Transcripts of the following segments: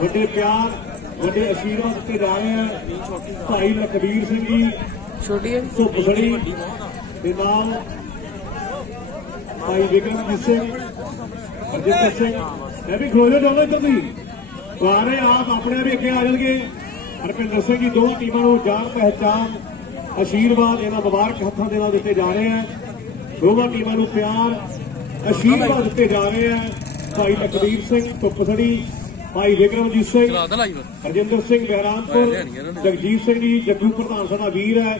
बड़े प्यार बड़े आशीर्वाद दिते जा रहे हैं भाई लखबीर सिंह जी धुपसड़ी के नाम भाई विक्रमजीत सिंह हरजिंदर सिंह मैं भी खो जाओ इधर भी सारे आप अपने भी अगे आ जाएंगे। हरपिंदर सिंह जी दोनों टीमों को जान पहचान आशीर्वाद इन्होंने मुबारक हाथों के नाल दिते जा रहे हैं। दोनों टीमों को प्यार आशीर्वाद दिते जा रहे हैं भाई लखबीर सिंह धुपसड़ी भाई विक्रमजीत सिंह हरजिंदर सिंह बहरामपुर जगजीत सिंह जी जग्गू प्रधान साडा वीर है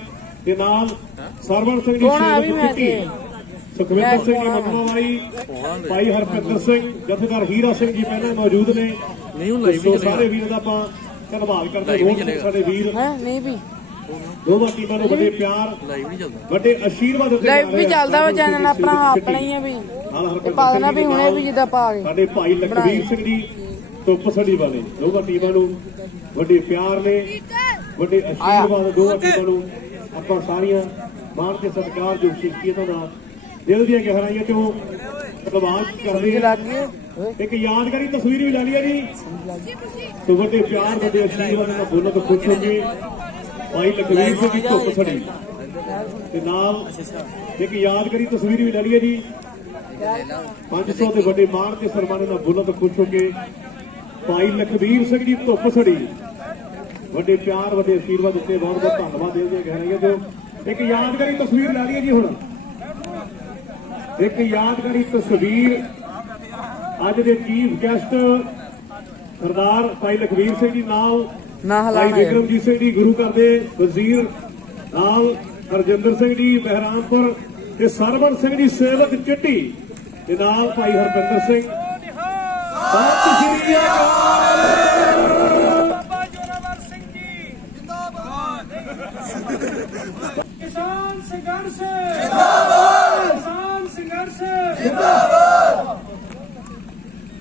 ते नाल सरवण सिंह जी सुखविंदर सिंह जी ममनावाई भाई हरपिंदर सिंह जथेदार हीरा सिंह जी पहले मौजूद ने सारे वीर का धन्यवाद करते साडे वीर दोनों टीमों को बड़े प्यार बड़े आशीर्वाद भी चलता वा चैनल अपना अपना ही है भी पाना भी हुणे भी जिदा पा गए साडे भाई लखबीर सिंह जी धुपसड़ी वाले दोनों टीमों को बड़े प्यार ने बड़े आशीर्वाद दोनों टीमों को आपां सारियां मान के सत्कार जो शख्सियतां दा दिल दी गहराइयां चों धन्यवाद करदे हैं। एक यादगारी तस्वीर भी ला लिया जी तो बड़े प्यार बड़े आशीर्वाद नाल बोलो तो खुश होंगे भाई लखबीर सिंह जी धुपसड़ी ते नाल एक यादगारी तस्वीर भी ला लिया जी 500 के बड़े मान के सन्मान नाल बोलो तो खुश होंगे भाई लखबीर सिंह जी धुपसड़ी बड़े प्यार बड़े आशीर्वाद दिते बहुत बहुत धन्यवाद दिल दी गहराइयां चों। एक यादगारी तस्वीर ला लिया जी हुण एक यादगारी तस्वीर अज दे चीफ गेस्ट सरदार भाई लखबीर सिंह जी नाल भाई विक्रमजीत सिंह जी गुरु घर दे वजीर नाल हरजिंदर सिंह जी बहरामपुर ते सरवण सिंह जी सेवक चिट्टी ते नाल भाई हरपिंदर सिंह किसान संघर्ष किसान संघर्ष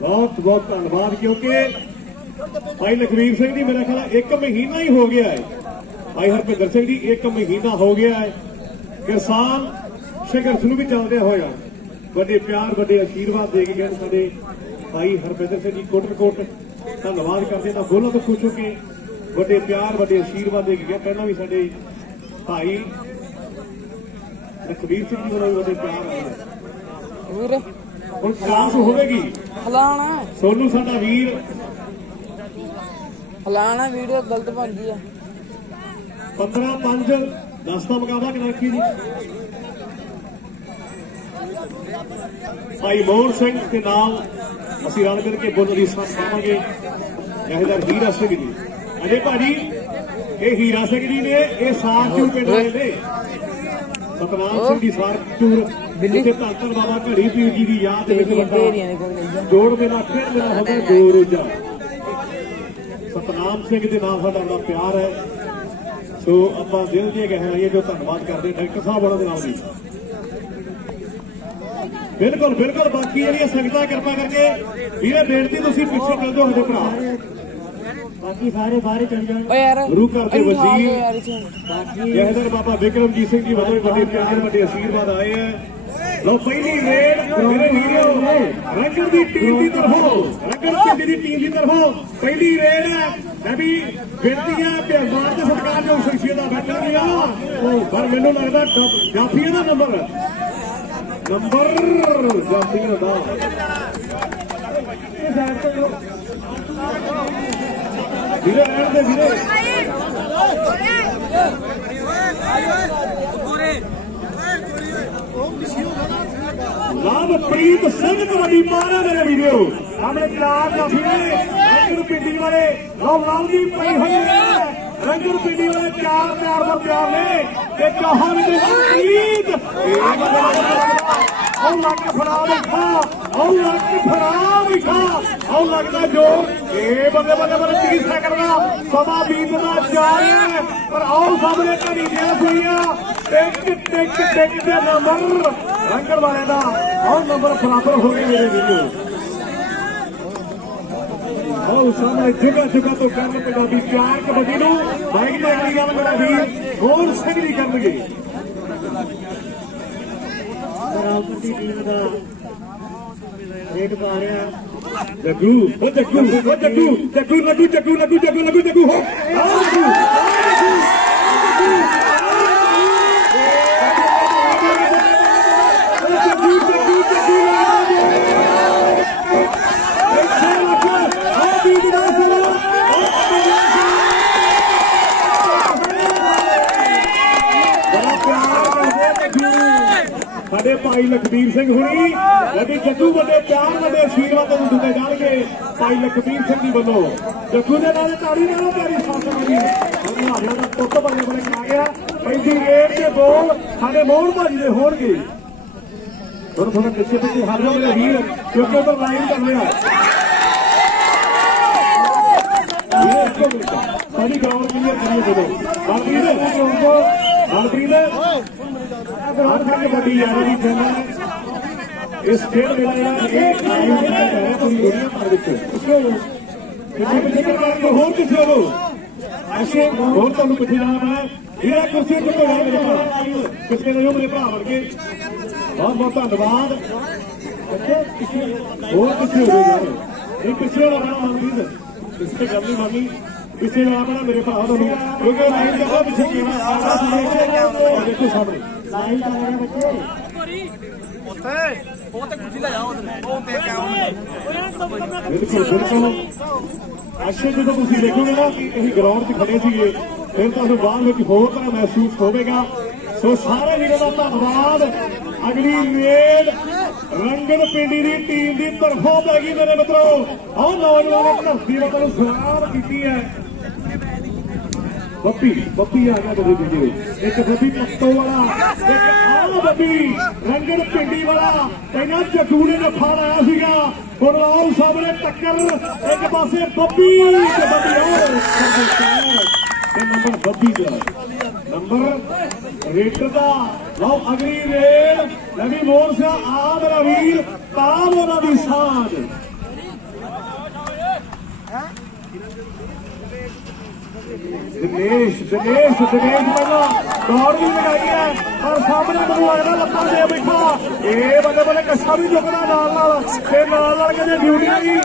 बहुत बहुत धन्यवाद क्योंकि भाई लखबीर सिंह जी मेरा ख्याल एक महीना ही हो गया है भाई हरपिंदर सिंह जी एक महीना हो गया है किसान संघर्ष भी चलदे होया बड़े प्यार बड़े आशीर्वाद दे के गए साडे भाई हरपिंदर सिंह जी कोटरकोट धन्यवाद करते ना बोलो तो खुश हो के बड़े प्यार बड़े आशीर्वाद दे के गए। पहला भी साडे भाई लखबीर सिंह जी को बड़े प्यार और क्लास होगी सोनू साडा वीर फलाना वीडियो गलत बनती है 15-5 10 का मुकाबला कनाखी जी भाई मोहन सिंह के नाल असीं रल मिल के बुल रीसा पावांगे जथेदार हीरा सिंह जी अजय भाजी ये हीरा सिंह जी ने ये सारचूर पिंड वाले ने सतनाम सिंह जी सारचूर जिथे धन बाबा घड़ी पीर जी की याद जोड़ मेला फिर मेरा होगा 2 रोजा सतनाम सिंह के नाम साडा बड़ा प्यार है सो आपां दिल दी गहराइयां जो धन्यवाद करते डायरेक्टर साहब होना दे नाल दी बिल्कुल बिल्कुल बाकी जी संगतां कृपा करके वीरे बेनती तुसीं पिछे मिल जाओ हजे भरा बाकी सारे बाहर चल जाओ गुरु घर के वजीर जहदर बाबा विक्रमजीत सिंह जी वालों बड़े प्यार बड़े आशीर्वाद आए हैं। लो पहली रेड मेरे वीडियो रंगड़ की टीम की तरफों रंगड़ पिंड की टीम की तरफों पहली रेड है मैं भी बेनती है मान के सरकार जो शख्सियत बैठा गया पर मैनू लगता जाफिया का नंबर जाफिया का वीरे रहन दे वीरे लवप्रीत सिंह कबड्डी मारा मेरे वीडियो हमने 4 काफी रंगड़ पिंडी वाले लाल जी पई हुई है रंगड़ पिंडी वाले 4 प्यार का प्यार ने चौहान लवप्रीत लग फड़ा बैठा लग फड़ा बैठा लगता जोर ये बल्ले बल्ले बल्ले 30 सेकंड का समा बीतना जा रहा है पर आओ सामने घड़ी दिया सुइया टिक टिक टिक के नंबर रंगड़ वाले का और नंबर बराबर हो गए मेरे वीडियो और सामने जगह जगह तो कर पंजाबी प्यार कबड्डी नूं माइक ते अगली गल मेरा वीर होर सिंह नहीं करनगे बराबर की टीम का रेड पा रहा जग्गू ओ जग्गू ओ जग्गू जग्गू लगू जग्गू लगू जग्गू लगू जग्गू हो साडे भाई लखबीर सिंह हुणी यदि जग्गू बड़े प्यार बड़े आशीर्वाद दिते जाएंगे भाई लखबीर सिंह जी वालों जग्गू के नाल ताड़ी नालों प्यारी शासन की हरियाणा का पुत बल्ले बल्ले आ गया पैंती रेट के बोल साडे मोहन भाजी के होणगे थोड़ा थोड़ा पिछे पिछे हट जाओ मेरे वीर क्योंकि उधर लाइन कर लिया सारी ग्राउंड क्लियर करिए बोलो हरप्रीत कबड्डी यार इस खेल मेला पूरी दुनिया भर होर किसी हो ऐसे होर तुम पिछले जाना मैं मेरा कुर्सी पिछले नहीं मेरे भरा वर्गे बहुत बहुत धन्यवाद होर किसी हो गए पिछले वाला बड़ा मनप्रीत इससे गल नहीं मानी पिछले वाला बड़ा मेरे भरा क्योंकि लाइन का पिछले देखो सामने लाइन का मेरे बच्चे बिल्कुल बिल्कुल अक्षय जो तुम देखोगे ना कि कहीं ग्राउंड च खड़े थे फिर तो बाहर में होर तरह महसूस होगा सो सारे वीरों का धन्यवाद अगली रेड रंगन पिंडी की टीम की तरफों पैगी मेरे मित्रों और नौजवानों धरती मतलब सलाम की है बप्पी बप्पी आ गया बड़े दीजिए एक बप्पी पत्तों वाला एक आ बप्पी रंगन पिंडी वाला कहना जग्गू ने नफा लाया सीगा हुण आओ सामने टक्कर एक पासे बप्पी नंबर बप्पी का नंबर रेटर का लो अगली रेल नवी मोर से आ मेरा वीर ताम होना भी साध दिनेश दिनेश दिनेश पहला दौड़ भी लगाई है और सामने मैं लगता लत्ता दे बैठा ये बल्ले बल्ले कच्छा भी चुकना नाल कहते ड्यूटियां भी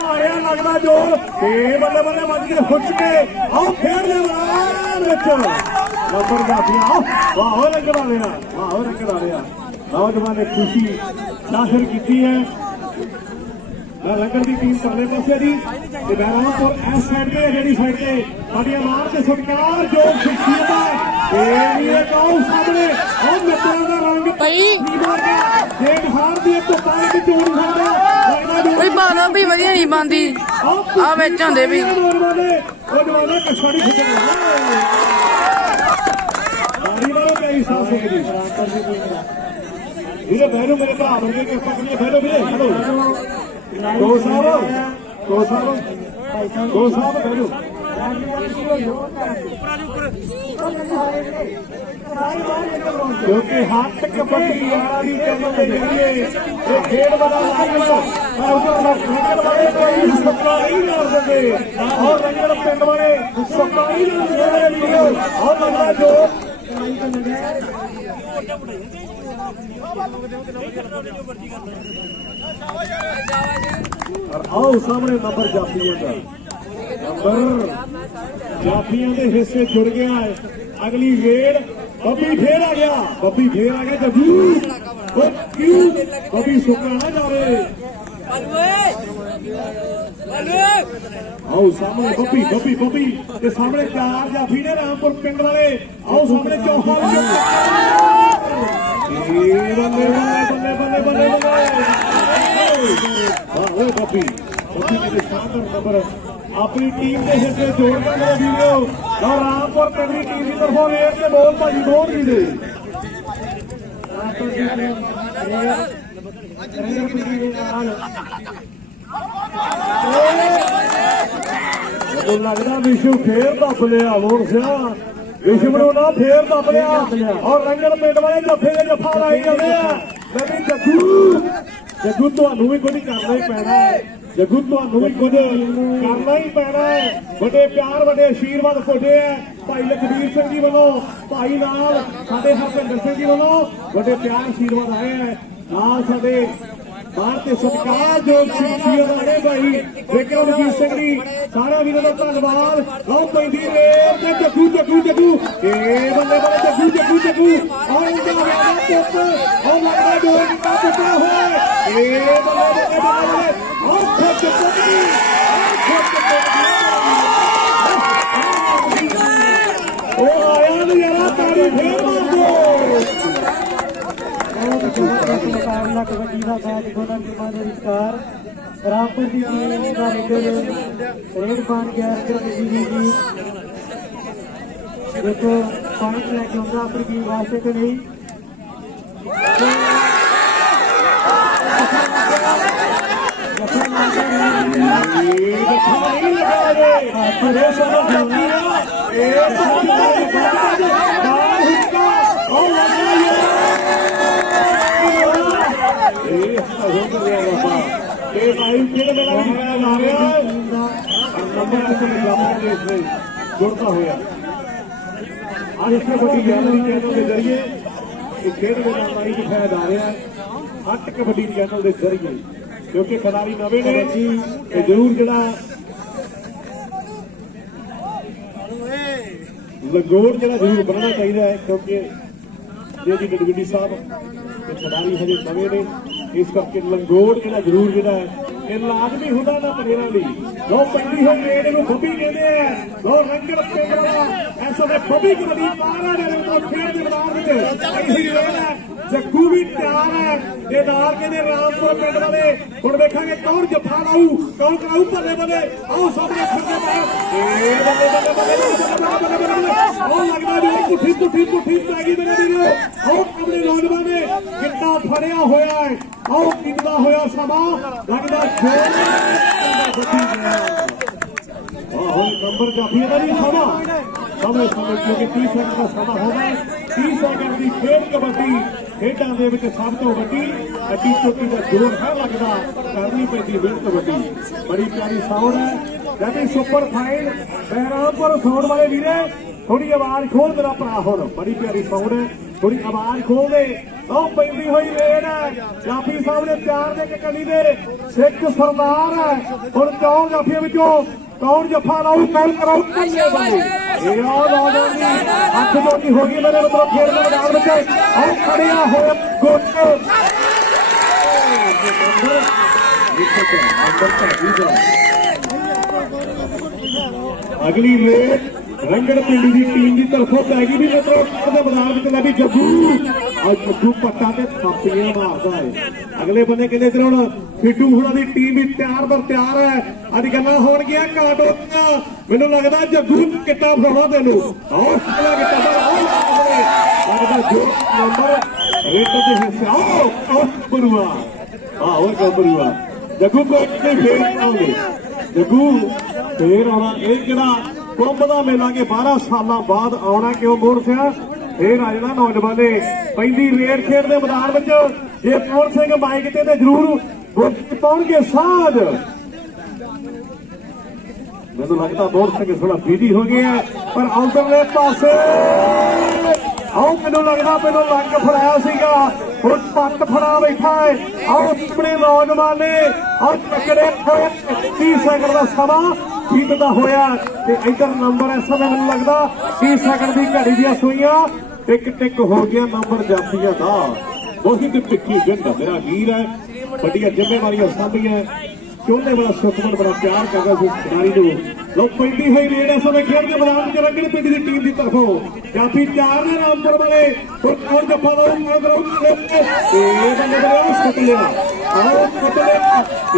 मारिया लगता जोर ये बल्ले बल्ले बज के खुच के आओ खेल दे नंबर जाफिया वाहो रंग ला लिया वाहो रंग ला लिया नौजवान ने खुशी जाहिर की है रंगन की टीम परले पासे जी रामपुर इस साइड से जी साइड से साडिया मार के सत्कार जो शख्सियत है सामने और मित्रों का रंग जेठ हार दी तो पार की चोरी कोई बाना भी वधिया नहीं पांदी आ विच आंदे भी नौजवान कछाड़ी खिंचना गाड़ी वालों क्या हिसाब से धीरे बहनो मेरे भरा वर्गे के पकड़िए बहनो भी हेलो दो साहब बहनो क्योंकि हाथ कबड्डी यारी चैनल के जरिए खेल बना सपना नहीं डाल देंगे और रंगल पिंड वाले सपना नहीं डाल और लगता जो और आओ सामने नंबर जाफिया का नंबर जाफिया के हिस्से जुड़ गया है अगली रेड बब्बी फेर आ गया जग्गू क्यों बब्बी सुखना ना जा रहे आओ सामने बब्बी के सामने चार जाफी ने रामपुर पिंड वाले आओ सामने चौहान बल्ले बब्बी के शानदार नंबर अपनी टीम के हिस्से जोड़कर मेरे वीडियो और रामपुर पिंड की टीम की तरफों रेट के बोल भाजी बोल भी दे लगता विशु फिर दब लिया मोर सिया विशु ना फिर दब लिया और रंगन पिंड वाले जफे के जफा लाई जाते हैं जग्गू ਤੁਹਾਨੂੰ भी कुछ करना ही पैना है जग्गू ਤੁਹਾਨੂੰ भी कुछ करना ही पैना है बड़े प्यार बड़े आशीर्वाद खोटे है भाई लखबीर सिंह जी वालों भाई नाल साडे हरभिंदर सिंह जी वालों बड़े प्यार आशीर्वाद आए हैं नाल साडे भारतीय सत्कार जो शख्सियत आने भाई विक्रम जीत सिंह जी सारा वीरों का धन्यवाद। लो पैंदी रेड ते जग्गू जग्गू जग्गू ए बल्ले बल्ले जग्गू जग्गू जग्गू और उनका वादा पुत और लगता डोर का पुतला हुआ ए बल्ले बल्ले बल्ले और खुद जग्गू ओ आया नजारा तारी फेर मार दो। मुकाबला कबड्डी का मैच दोनों टीमों के विचकार रामपुर की टीम का रेड पान गया देखो पॉइंट लेके आऊंगा अपनी टीम वास्ते तो नहीं जुड़ता हुआ आज इससे बड़ी गैलरी चैनल के जरिए खेल में लड़ाई दिखाया जा रहा है हट कबड्डी चैनल के जरिए क्योंकि खिलाड़ी नवे ने जरूर जरा लंगोट जरा जरूर बनना चाहिए क्योंकि जी गडगड्डी साहब खिलाड़ी हजे नवे ने इस करके लंगोट जरा जरूर जरा लाजमी होता ना पनेरा लो पैंदी हो रेड को बबी कहते हैं लो रंगड़ पिंड वाला ऐसा में बबी कबड्डी मारा ने खेल के मैदान में जग्गू भी तैयार है ये नाल कहते रामपुर पिंड वाले हुण वेखांगे कौन जफा लाऊ कौन कराऊ बल्ले बल्ले आओ सामने फिरदे बल्ले बल्ले बल्ले बल्ले ओ लगदा जो पुठी पुठी पुठी पै गई मेरे वीरो आओ अपने नौजवान ने कितना फड़िया होया है आओ कितना होया समा लगदा नंबर काफी नहीं समा समय समय क्योंकि 30 सेकंड का समा होगा 30 सेकंड की खेल कबड्डी खेडा के सब तो वड्डी अड्डी चोटी का जोर है लगता करनी पैंती विंड कबड्डी बड़ी प्यारी साउंड है जैसे सुपर फाइन बहरामपुर साउंड वाले वीरे थोड़ी आवाज खोल मेरा भरा हो बड़ी प्यारी साउंड है थोड़ी आवाज खोल दे पैंती हुई रेड है जाफी साहब ने प्यार दे के कली दे सिख सरदार है और चौं जाफिया विचों कौन जफा लाऊ कौन कराऊ हथ जोड़ी होगी मेरे मतलब खेल में मैदान में और खड़िया हो अगली रेड रंगड़ पिंड की टीम की तरफों पैगी भी मतलब मैदान में चला भी जग्गू और जग्गू पट्टा से थापियां मारता है अगले बने कहते इधर हूं फिटू हुणा की टीम भी तैयार पर तैयार है अज गल्लां होण गियां घाट होणगियां मैनूं लगदा जग्गू किट्टा फड़ाउणा तैनूं और लगदा जो नंबर रेट के हिस्से आओ बरुआ और क्या बरुआ जग्गू को फेर आउंदे जग्गू फेर आउणा इह किहड़ा कुंभ का मेला के 12 साल बाद आना क्यों मोड़ सिया फिर आ जाना नौजवान ने पैंदी रेड खेड के मैदान में जे पौन सिंह माइक ते जरूर पाउणगे साध मैनूं लगता पौन सिंह थोड़ा बिजी हो गया पर उधरले पासे आओ मैनूं लगता मैनूं लंग फड़ाया सीगा हुण पत्त फड़ा बैठा है आओ अपने नौजवान ने और तकड़े 30 सेकंड का समा जीतदा होया ते इधर नंबर ऐसा मैनूं लगदा 30 सेकंड की घड़ी दी सुइयां टिक टिक हो गया नंबर जाफिया का बहुत तिखी जिंद मेरा वीर है बड़िया जिम्मेवारियां सांभियां चौंधे बड़ा सुखमन बड़ा प्यार करता उस खिलाड़ी को लोग पैंती हुई रेड इस समय खेल के मैदान में रंगड़ पिंड की टीम की तरफों जाफी चार ने रामपुर वाले और जफा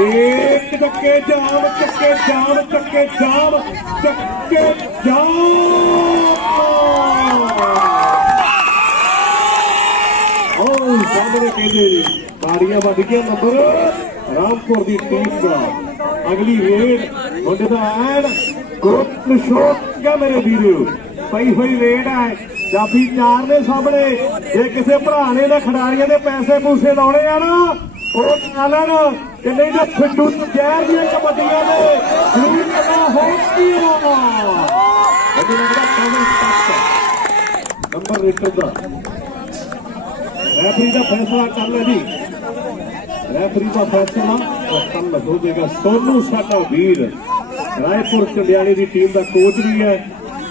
एक चक्के जाम चक्के जाम चक्के जाम चक्के जाम सामने कहते बाड़ियां बढ़ गया नंबर रामपुर की टीम का अगली रेड मुंडे का एन ग्रुप शोक क्या मेरे वीरो पई हुई रेड है जाफी चार ने सामने जे किसी भरा ने खिडारियों के पैसे पूसे लाने आ ना वो नालन कि नहीं तो फिटू जहर दी कबड्डियां ने जरूर करना नंबर रेटर का रेफरी का फैसला कर ले जी ਰੈਫਰੀ ਦਾ ਫੈਸਲਾ ਕੱਲ ਹੋ ਜਾਏਗਾ। ਸੋਨੂ ਸਾਡਾ ਵੀਰ ਰਾਏਪੁਰ ਚੰਡਿਆਲੇ ਦੀ ਟੀਮ ਦਾ ਕੋਚ ਵੀ ਹੈ,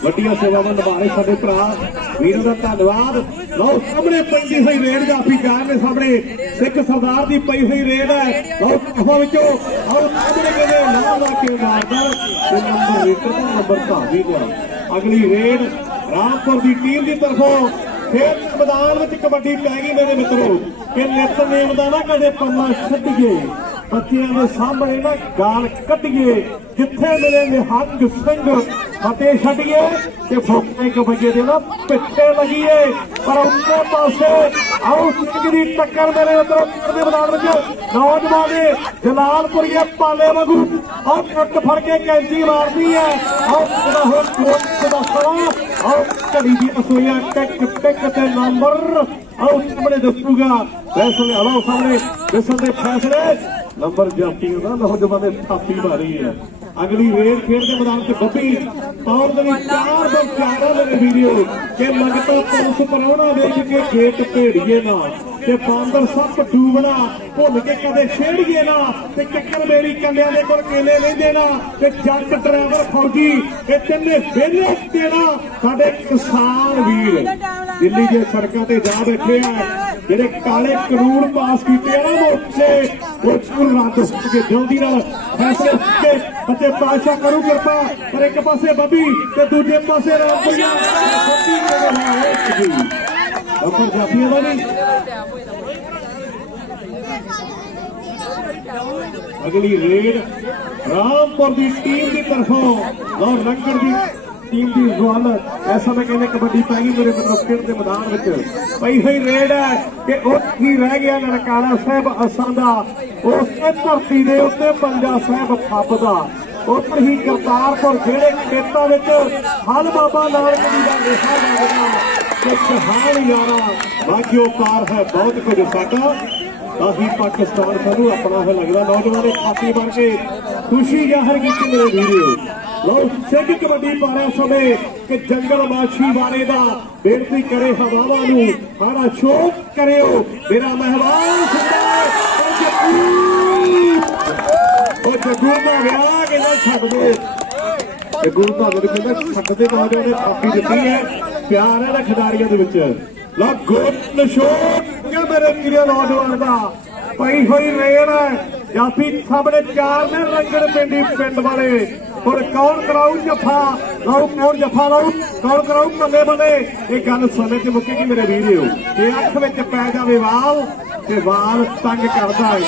ਵੱਡੀਆਂ ਸੇਵਾਵਾਂ ਨਿਭਾ ਰਹੇ ਸਾਡੇ ਭਰਾ ਵੀਰਾਂ ਦਾ ਧੰਨਵਾਦ। ਲਓ ਸਾਹਮਣੇ ਪੈਂਦੀ ਹੋਈ ਰੇਡ ਜਾਫੀ ਕਾਰ ਨੇ ਸਾਹਮਣੇ ਸਿੱਖ ਸਰਦਾਰ ਦੀ ਪਈ ਹੋਈ ਰੇਡ ਹੈ। ਲਓ ਕਫਾ ਵਿੱਚੋਂ ਆਓ ਸਾਹਮਣੇ ਕਹਿੰਦੇ ਨਾ ਲਾ ਕੇ ਮਾਰਦਾ ਤੇ ਨੰਬਰ ਲੀਟਰ ਦਾ ਨੰਬਰ ਭਾਵੀ ਦਾ। ਅਗਲੀ ਰੇਡ ਰਾਮਪੁਰ ਦੀ ਟੀਮ ਦੀ ਤਰਫੋਂ। ਫਿਰ ਮੈਦਾਨ ਵਿੱਚ ਕਬੱਡੀ ਪੈ ਗਈ ਮੇਰੇ ਮਿੱਤਰੋ ਕਿ ਨਿਤਨੇਮ ਦਾ ਨਾ ਕਦੇ ਪੰਨਾ ਛੱਡੀਏ, ਬੱਚਿਆਂ ਦੇ ਸਾਹਮਣੇ ਨਾ ਗਾਲ ਕੱਢੀਏ, ਜਿੱਥੇ ਮਿਲੇ ਨਿਹੰਗ ਸਿੰਘ ਫਤਿਹ ਛੱਡੀਏ ਤੇ ਫੋਕੇ ਕਬੱਡੀ ਦੇ ਨਾ ਪਿੱਛੇ ਲੱਗੀਏ। ਪਰ ਉੱਤੇ ਪਾਸੇ ਆਓ ਸਿੰਘ ਦੀ ਟੱਕਰ ਮੇਰੇ ਮਿੱਤਰੋ ਦੇ ਮੈਦਾਨ ਵਿੱਚ ਨੌਜਵਾਨ ਦੇ ਜਲਾਲਪੁਰੀਏ ਪਾਲੇ ਵਾਂਗੂ ਆਹ ਟੁੱਟ ਫੜ ਕੇ ਕੈਂਚੀ ਮਾਰਦੀ ਹੈ। ਆਹ ਉਹਦਾ ਹੋਰ ਕੋਚ ਦਾ ਸਵਾ ਆਹ ਘੜੀ ਦੀ ਅਸੋਈਆਂ ਟਿਕ ਟਿਕ ਤੇ ਨੰਬਰ ਆਓ ਸਾਹਮਣੇ ਦੱਸੂਗਾ ਫੈਸਲੇ। ਹਲੋ ਸਾਹਮਣੇ ਦੱਸਣ ਦੇ ਫੈਸਲੇ ਨੰਬਰ ਜਾਪੀ ਉਹਦਾ ਨੌਜਵਾਨ ਨੇ ਥਾਪੀ ਮਾਰੀ ਹੈ। ਅਗਲੀ ਰੇਡ ਖੇਡ ਦੇ ਮੈਦਾਨ ਚ ਬੱਬੀ ਪਾਉਣ ਦੇ ਲਈ 4 ਤੋਂ 4 ਮੇਰੇ ਵੀਡੀਓ ਕਿ ਮੰਗਤਾ ਪੁਲਿਸ ਪਰਾਉਣਾ ਵੇਖ ਕੇ ਗੇਟ ਭੇੜੀਏ ਨਾ ਤੇ ਬਾਂਦਰ ਸੱਪ ਡੂਬਣਾ ਭੁੱਲ ਕੇ ਕਦੇ ਛੇੜੀਏ ਨਾ ਤੇ ਚੱਕਰ ਮੇਰੀ ਕੰਡਿਆਂ ਦੇ ਕੋਲ ਕੇਲੇ ਲੈਂਦੇ ਨਾ ਤੇ ਜੱਟ ਡਰਾਈਵਰ ਫੌਜੀ ਇਹ ਤਿੰਨੇ ਵੇਲੇ ਤੇਰਾ ਸਾਡੇ ਕਿਸਾਨ ਵੀਰ ਦਿੱਲੀ ਦੀਆਂ ਸੜਕਾਂ ਤੇ ਜਾ ਬੈਠੇ ਆ। ਜਿਹੜੇ ਕਾਲੇ ਕਾਨੂੰਨ ਪਾਸ ਕੀਤੇ ਆ ਨਾ ਮੋਰਚੇ ਉਹ ਜ਼ਰੂਰ ਰੱਦ ਹੋ ਕੇ ਜਲਦੀ ਨਾਲ ਫੈਸਲੇ ਕੇ ਅਤੇ ਪਾਸ਼ਾ ਕਰੂ ਕਿਰਪਾ। ਪਰ ਇੱਕ ਪਾਸੇ ਬੱਬੀ ਤੇ ਦੂਜੇ ਪਾਸੇ ਰਾਮਪੁਰੀਆ ਨੰਬਰ ਜਾਫੀਆਂ ਦਾ ਨਹੀਂ। ਅਗਲੀ ਰੇਡ ਰਾਮਪੁਰ ਦੀ ਟੀਮ ਦੀ ਤਰਫੋਂ ਲਓ ਰੰਗੜ ਦੀ ਟੀਮ ਦੀ ਰੁਆਲ ਇਸ ਸਮੇਂ ਕਹਿੰਦੇ ਕਬੱਡੀ ਪੈ ਗਈ ਮੇਰੇ ਮਿੱਤਰੋ ਖੇਡ ਦੇ ਮੈਦਾਨ ਵਿੱਚ ਪਈ ਹੋਈ ਰੇਡ ਹੈ ਕਿ ਉੱਥੇ ਰਹਿ ਗਿਆ ਨਨਕਾਣਾ ਸਾਹਿਬ ਅਸਾਂ ਦਾ ਉਸੇ ਧਰਤੀ ਦੇ ਉੱਤੇ ਪੰਜਾ ਸਾਹਿਬ ਫੱਬਦਾ ਉੱਪਰ ਹੀ ਕਰਤਾਰਪੁਰ ਜਿਹੜੇ ਖੇਤਾਂ ਵਿੱਚ ਹਲ ਬਾਬਾ ਨਾਨਕ ਜੀ ਦਾ ਰੇਖਾ ਲੱਗਦਾ ਤੇ ਕਹਾਣ ਯਾਰਾ ਵਾਕਿਓ ਪਾਰ ਹੈ ਬਹੁਤ ਕੁਝ ਸਾਡਾ ਆਹੀ ਪਾਕਿਸਤਾਨ ਸਾਨੂੰ ਆਪਣਾ ਹੈ ਲੱਗਦਾ। ਨੌਜਵਾਨ ਨੇ ਖਾਤੀ ਬਣ ਕੇ ਖੁਸ਼ੀ ਜ਼ਾਹਰ ਕੀਤੀ ਮੇਰੇ ਵੀਰੋ। ਲਓ ਸਿੰਘ ਕਬੱਡੀ ਪਾ ਰਿਹਾ ਸਮੇਂ ਕਿ ਜੰਗਲ ਮਾਛੀ ਬਾਰੇ ਦਾ ਬੇਨਤੀ ਕਰੇ ਹਵਾਵਾਂ ਨੂੰ ਸਾਰਾ ਸ਼ੋਕ ਕਰਿਓ ਮੇਰਾ ਮਹਿਮਾਨ ਉਹ ਜੱਗੂ ਦਾ ਵਿਆਹ ਕਹਿੰਦਾ ਛੱਡ ਦੇ ਜੱਗੂ ਭਾਵੇਂ ਕਹਿੰਦਾ ਛੱਡ ਦੇ ਨੌਜਵਾਨ ਨੇ ਥਾਪੀ ਦਿੱਤੀ ਹੈ ਪਿਆਰ ਹੈ ਨਾ ਖਿਡਾਰੀਆਂ ਦੇ ਵਿੱਚ। ਲਓ ਗੋਲ ਨਸ਼ੋਕ ਮੇਰੇ ਵੀਰੋ ਨੌਜਵਾਨ ਦਾ ਪਈ ਹੋਈ ਰੇਡ ਜਾਫੀ ਸਾਹਮਣੇ 4 ਨੇ ਰੰਗੜ ਪਿੰਡ ਵਾਲੇ। ਹੁਣ ਕੌਣ ਕਰਾਊ ਜੱਫਾ ਲਾਉ ਕੌਣ ਜੱਫਾ ਲਾਉ ਕੌਣ ਕਰਾਊ ਬੱਲੇ ਬੱਲੇ ਇਹ ਗੱਲ ਸਮੇਂ ਚ ਮੁੱਕੇਗੀ ਮੇਰੇ ਵੀਰੋ। ਇਹ ਅੱਖ ਵਿੱਚ ਪੈ ਜਾਵੇ ਵਾਲ ਤੇ ਵਾਲ ਤੰਗ ਕਰਦਾ ਹੈ।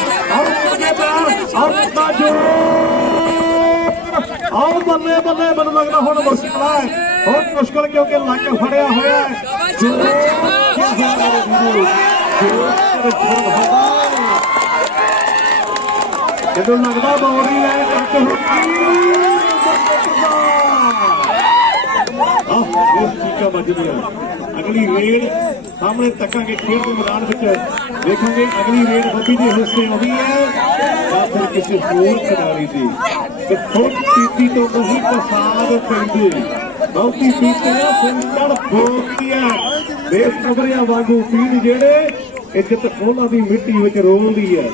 ਆਓ ਬੱਲੇ ਬੱਲੇ ਮੈਨੂੰ ਲੱਗਦਾ ਹੁਣ ਮੁਸ਼ਕਲ ਹੈ ਬਹੁਤ ਮੁਸ਼ਕਲ ਕਿਉਂਕਿ ਲੱਕ ਫੜਿਆ ਹੋਇਆ ਹੈ। ਜਦੋਂ ਲੱਗਦਾ ਬੌੜੀ ਲੈ ਕੱਟ ਅਗਲੀ ਰੇਡ ਸਾਹਮਣੇ ਤੱਕਾਂਗੇ ਖੇਡ ਦੇ ਮੈਦਾਨ ਵਿੱਚ ਦੇਖਾਂਗੇ ਅਗਲੀ ਰੇਡ ਬੱਬੀ ਦੇ ਹਿੱਸੇ ਆਉਂਦੀ ਹੈ ਜਾਂ ਫਿਰ ਕਿਸੇ ਹੋਰ ਖਿਡਾਰੀ ਦੀ ਕਿ ਖੁਦ ਪੀਤੀ ਤੋਂ ਨਹੀਂ ਪ੍ਰਸਾਦ ਪੈਂਦੇ ਬਹੁਤੀ ਪੀਤੇ ਸਿੰਗੜ ਬੋਲਦੀ ਹੈ ਬੇਸਬਰਿਆਂ ਵਾਂਗੂ ਪੀਣ ਜਿਹੜੇ ਇੱਜ਼ਤ ਉਹਨਾਂ ਦੀ ਮਿੱਟੀ ਵਿੱਚ ਰੋਲਦੀ ਹੈ।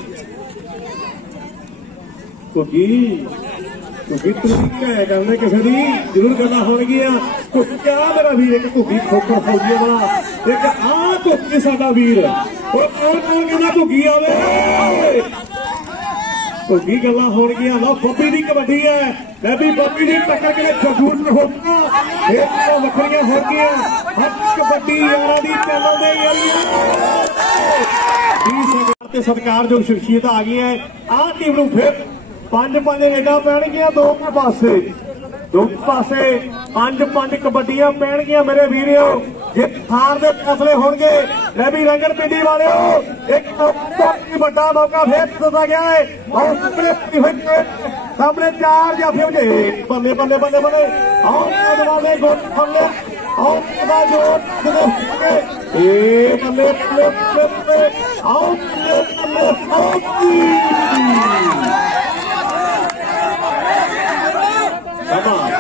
ਕਿਉਂਕਿ ਤੁਸੀਂ ਕਹਿ ਕਰਦੇ ਕਿਸੇ ਦੀ ਜ਼ਰੂਰ ਗੱਲਾਂ ਹੋਣਗੀਆਂ। ਕਿਆ ਮੇਰਾ ਵੀਰ ਇੱਕ ਘੁੱਗੀ ਖੋਖਰ ਫੌਜੀ ਵਾਲਾ ਇੱਕ ਆਹ ਘੁੱਗੀ ਸਾਡਾ ਵੀਰ ਉਹ ਕੌਣ ਕਹਿੰਦਾ ਘੁੱਗੀ ਆਵੇ ਘੁੱਗੀ ਗੱਲਾਂ ਹੋਣਗੀਆਂ। ਲਓ ਬੱਬੀ ਦੀ ਕਬੱਡੀ ਹੈ ਮੈਂ ਵੀ ਬੱਬੀ ਦੀ ਟੱਕਰ ਕੇ ਜਗੂਰ ਹੋਊਗਾ ਇਹ ਤਾਂ ਵੱਖਰੀਆਂ ਹੋ ਗਈਆਂ ਹਰ ਕਬੱਡੀ ਯਾਰਾਂ ਦੀ ਚੈਨਲ ਦੇ ਯਾਰੀਆਂ ਤੇ ਸਤਿਕਾਰਯੋਗ ਸ਼ਖਸੀਅਤ ਆ ਗਈ ਹੈ। ਆਹ ਟੀਮ ਨੂੰ ਫਿਰ 5-5 ਰੇਡਾਂ ਪੈਣਗੀਆਂ ਦੋ ਪਾਸੇ 5-5 ਕਬੱਡੀਆਂ ਪੈਣਗੀਆਂ ਮੇਰੇ ਵੀਰੋ। ਜੇ ਹਾਰ ਦੇ ਫੈਸਲੇ ਹੋਣਗੇ ਲੈ ਵੀ ਰੰਗੜ ਪਿੰਡੀ ਵਾਲਿਓ ਇੱਕ ਬਹੁਤ ਵੱਡਾ ਮੌਕਾ ਫੇਰ ਦਿੱਤਾ ਗਿਆ ਹੈ। ਸਾਹਮਣੇ 4 ਜਾਫੀ ਹੋ ਜੇ ਬੱਲੇ ਬੱਲੇ ਬੱਲੇ ਬੱਲੇ ਆਓ ਨੌਜਵਾਨੇ ਗੋਲ ਫੜ ਲਿਆ ਆਓ ਦਾ ਜੋਰ ਇਹ ਬੱਲੇ ਬੱਲੇ ਆਓ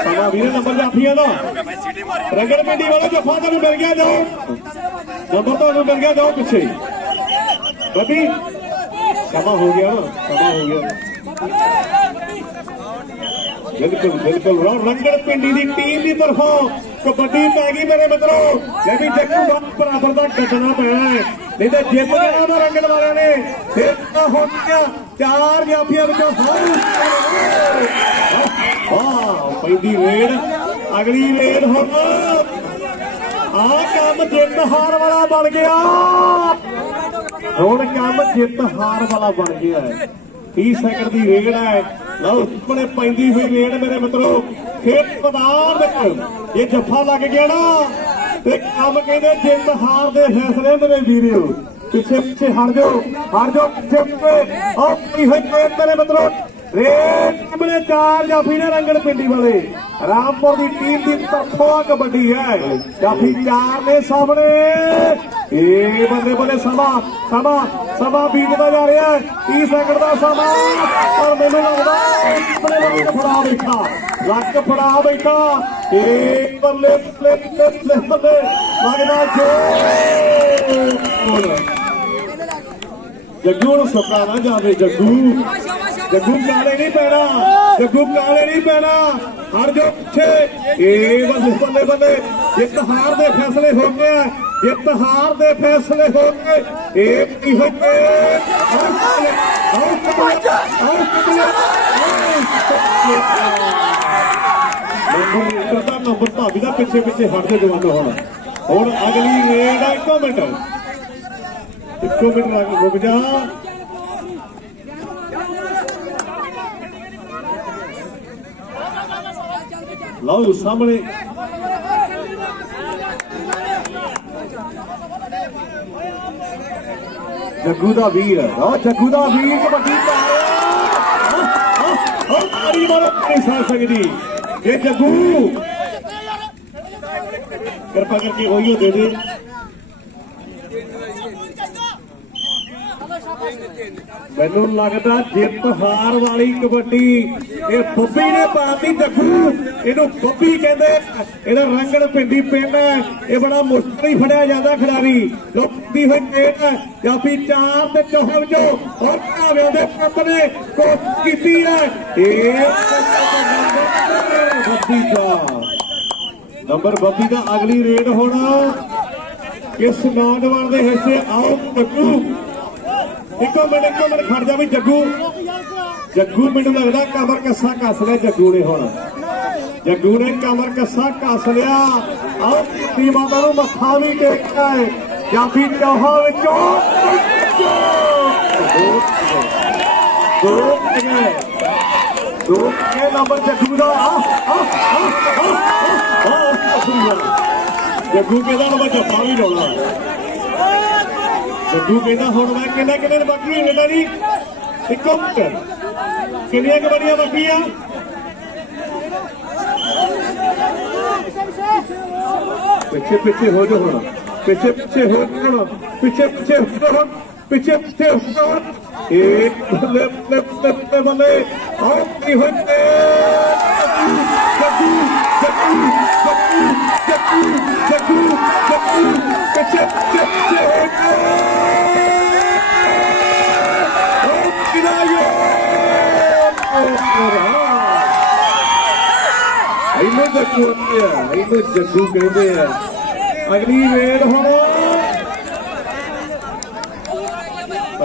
ਸਮਾਂ ਵੀਰੇ ਨੰਬਰ ਜਾਫੀਆਂ ਦਾ ਰੰਗੜ ਪਿੰਡੀ ਵਾਲਾ ਜੱਫਾ ਤੁਹਾਨੂੰ ਮਿਲ ਗਿਆ ਜਾਓ ਨੰਬਰ ਤੁਹਾਨੂੰ ਮਿਲ ਗਿਆ ਜਾਓ ਪਿੱਛੇ ਬੱਬੀ समा हो गया ना, समा हो गया बिल्कुल बिल्कुल। रंगड़ पिंडी की टीम की तरफों कबड्डी पै गई मेरे मित्रों। भी जग्गू बराबर का कटना पैना है, नहीं तो जित जाना रंगड़ वाले ने। फिर हो गया 4 जाफिया पैदी रेड, अगली रेड हो काम जित हार वाला बन गया। हुण काम जित हार वाला बन गया है। 30 सेकंड की रेड है। लो अपने पैंदी हुई रेड मेरे मित्रों। खेत मैदान ये जफा लग गया ना ते काम कहते जित हार दे फैसले मेरे वीरो। पिछे पिछे हट जाओ पिछे मेरे मित्रों। रेड सामने 4 जाफी ने रंगड़ पिंडी वाले रामपुर की टीम की तरफों कबड्डी है। जाफी 4 ने सामने बल्ले बल्ले समा समा समा बीतता जा रहा है। 30 सेकंड का समा और मैंने लगता लक फड़ा बैठा बल्ले बल्ले लगता जग्गू सपना ना जावे। जग्गू काले नहीं पैना, जग्गू काले नहीं पैना। हर जो पिछे बल्ले बल्ले जित हार दे फैसले हो गए, जित हार दे फैसले हो गए। नंबर भाभी का पिछे पिछे हट के जवाना होना। और अगली रेड है 1 मिनट रुक जा। लो सामने जग्गू दा वीर, जग्गू दा वीर कबड्डी सकती। ये जग्गू कृपा करके वही दे दे। मैनू लगता जित हार वाली कबड्डी ये बब्बी ने पाती। जग्गू इनू बब्बी कहते, इहदा रंगड़ पिंडी पिंड है। ये बड़ा मुश्किल ही फड़िया जाता खिडारी। लोकी हुई गेट है जाफी 4 ते 4 जो और भावियों के पुत ने कोशिश की है। नंबर बब्बी का अगली रेड होना किस नौजवान के हिस्से। आओ जग्गू एक मिनट खड़ जा भी। जग्गू मैनू लगता कमर कस्सा कस लिया जग्गू ने। होना जग्गू ने कमर कस्सा कस लिया। आओ माता को मत्था भी टेकना है। जाफी चौहा दो नंबर जग्गू का। जग्गू कहता मैं जफा भी लाना। जग्गू कहता हूं मैं किन्ने बाकी है बेटा जी। 1 मिनट किनिया कबड्डियां बाकी आ। पिछे पिछे हो जो होना, पिछे पिछे हो जाना, पिछे पिछे हो पिछे पिछे हो। एक बल्ले बल्ले बल्ले बल्ले आउट होते। जग्गू जग्गू जग्गू जग्गू जग्गू जग्गू पिछे पिछे पिछे जग्गू कहते हैं। अगली रेड होना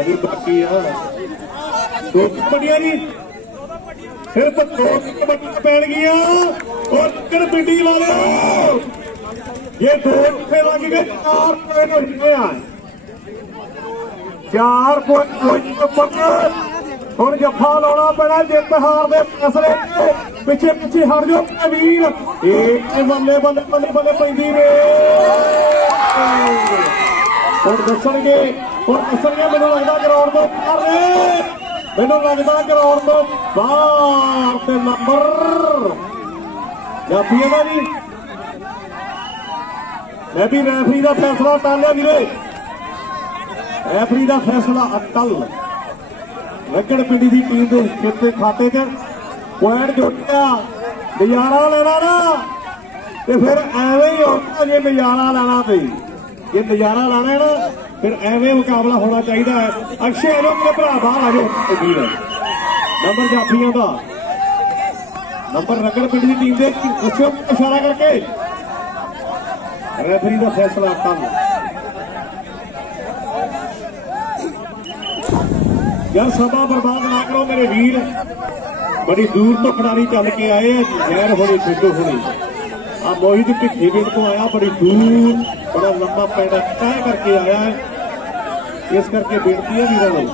अभी बाकी है 2 कबड्डियां जी। फिर तो 2 कबड्डियां पैन गया और पिंडी वाले ये 2 लग गए। 4 पॉइंट होते हैं। 4 पॉइंट हुण जफा लाना पैना। जित हार दे फैसले पिछे पिछे हट जाओ वीर। बल्ले बल्ले बल्ले बल्ले पैंदी रे। हुण दसणगे मैनू लगता ग्राउंड तो बाहर। मैनू लगता ग्राउंड तो बाहर ते नंबर जाफी का जी। मैं भी रैफरी का फैसला टालिया वीरे। रैफरी का फैसला अटल। रंगड़ पिंडी की टीम के खाते च पॉइंट जुटिया। नजारा लेना ना तो फिर एवं ही होता जे नजारा लेना। तो ਜੇ ਨਜ਼ਾਰਾ ਲਾਣਾ ਹੈ ਨਾ ਫਿਰ ਐਵੇਂ ਮੁਕਾਬਲਾ ਹੋਣਾ ਚਾਹੀਦਾ ਹੈ। ਅਕਸ਼ੇ ਆ ਜਾਓ ਮੇਰੇ ਭਰਾ, ਬਾਹਰ ਆ ਜਾਓ। ਨੰਬਰ ਜਾਫੀਆਂ ਦਾ ਨੰਬਰ ਰਗੜ ਪਿੰਡ ਦੀ ਟੀਮ ਦੇ ਦੱਸਿਓ ਇਸ਼ਾਰਾ ਕਰਕੇ। ਰੈਫਰੀ ਦਾ ਫੈਸਲਾ ਕੰਮ ਯਾਰ, ਸਮਾਂ ਬਰਬਾਦ ਨਾ ਕਰੋ ਮੇਰੇ ਵੀਰ। बड़ी दूर तो खिडारी चल के आए जहर होनी पिंडो होनी आ मोहित भिखी पिंड को आया, बड़ी दूर बड़ा लंबा पैंडा तय करके आया है, इस करके बेनती है वीरों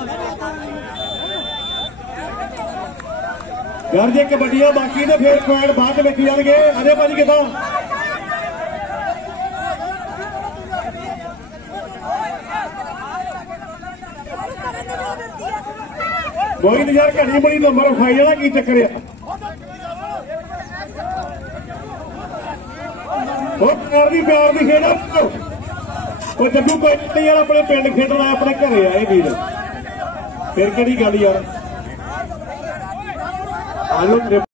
यार जे कबड्डियां बाकी ने फिर पॉइंट बाद वेखी जाएंगे। अजय भाजी कितना मोहित यार घड़ी बड़ी नंबर उठाई जाना, की चक्कर है? प्यार की खेल वो जग्गू कोई नहीं यार, अपने पिंड खेडना, अपने घरे आए वीर, फिर कि गल यार।